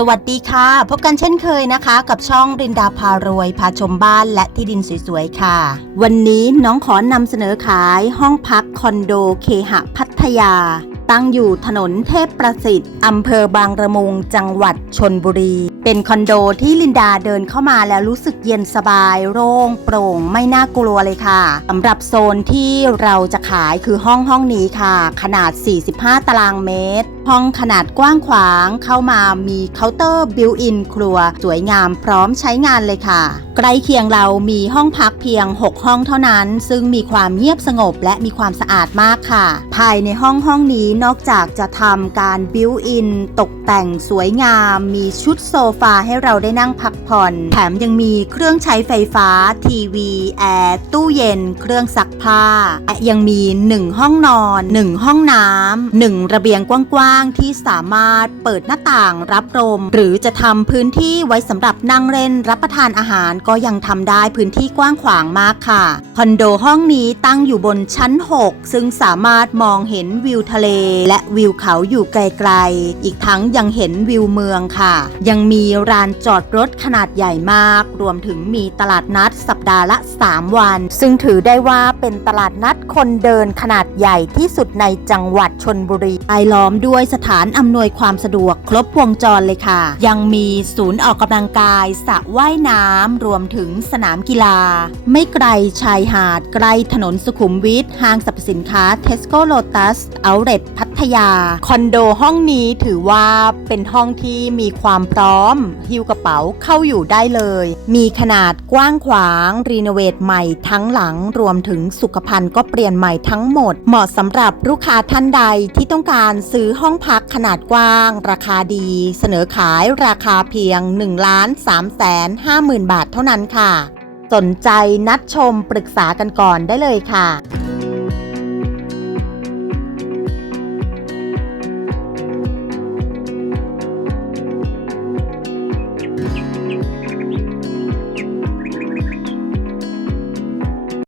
สวัสดีค่ะ พบกันเช่นเคยนะคะ กับช่องรินดาพารวย พาชมบ้านและที่ดินสวยๆ ค่ะ วันนี้น้องขอนำเสนอขายห้องพักคอนโดเคหะพัทยา ตั้งอยู่ถนนเทพประสิทธิ์อำเภอบางระมุงจังหวัดชนบุรี เป็นคอนโดที่ลินดาเดินเข้ามาแล้วรู้สึกเย็นสบาย โล่งโปร่งไม่น่ากลัวเลยค่ะสำหรับโซนที่เราจะขายคือห้องห้องนี้ค่ะ ขนาด 45 ตารางเมตร ห้องขนาดกว้างขวางเข้ามามีเคาน์เตอร์บิวอินครัว สวยงามพร้อมใช้งานเลยค่ะ ใกล้เคียงเรามีห้องพักเพียง 6 ห้องเท่านั้น ซึ่งมีความเงียบสงบและมีความสะอาดมากค่ะ ภายในห้องห้องนี้นอกจากจะทำการบิวอิน ตกแต่งสวยงาม มีชุดโซฟาให้เราได้นั่งพักผ่อน แถมยังมีเครื่องใช้ไฟฟ้า ทีวี แอร์ ตู้เย็น เครื่องซักผ้าและยังมี 1 ห้องนอน 1 ห้องน้ำ1ระเบียงกว้างๆ ที่สามารถเปิดหน้าต่างรับลมหรือจะทำพื้นที่ไว้สำหรับนั่งเล่นรับประทานอาหารก็ยังทำได้พื้นที่กว้างขวางมากค่ะคอนโดห้องนี้ตั้งอยู่บนชั้น 6 ซึ่งสามารถมองเห็นวิวทะเลและวิวเขาอยู่ไกลๆ อีกทั้งยังเห็นวิวเมืองค่ะ ยังมีลานจอดรถขนาดใหญ่มาก รวมถึงมีตลาดนัดสัปดาห์ละ 3 วัน ซึ่งถือได้ว่าเป็นตลาดนัดคนเดินขนาดใหญ่ที่สุดในจังหวัดชนบุรีรายล้อมด้วยสถานอำนวยความสะดวกครบวงจรเลยค่ะ ยังมีศูนย์ออกกำลังกายสระว่ายน้ำรวมถึงสนามกีฬา ไม่ไกลชายหาดใกล้ถนนสุขุมวิทห้างสรรพสินค้าเทสโก้โลตัสเอาเ t พัทยา คอนโดห้องนี้ถือว่าเป็นห้องที่มีความพร้อม หิ้วกระเป๋าเข้าอยู่ได้เลย มีขนาดกว้างขวาง รีโนเวทใหม่ทั้งหลังรวมถึงสุขภัณฑ์ก็เปลี่ยนใหม่ทั้งหมด เหมาะสำหรับลูกค้าท่านใดที่ต้องการซื้อห้องพักขนาดกว้าง ราคาดี เสนอขายราคาเพียง1ล้าน3แสน50,000 บาทเท่านั้นค่ะ สนใจนัดชมปรึกษากันก่อนได้เลยค่ะ listening.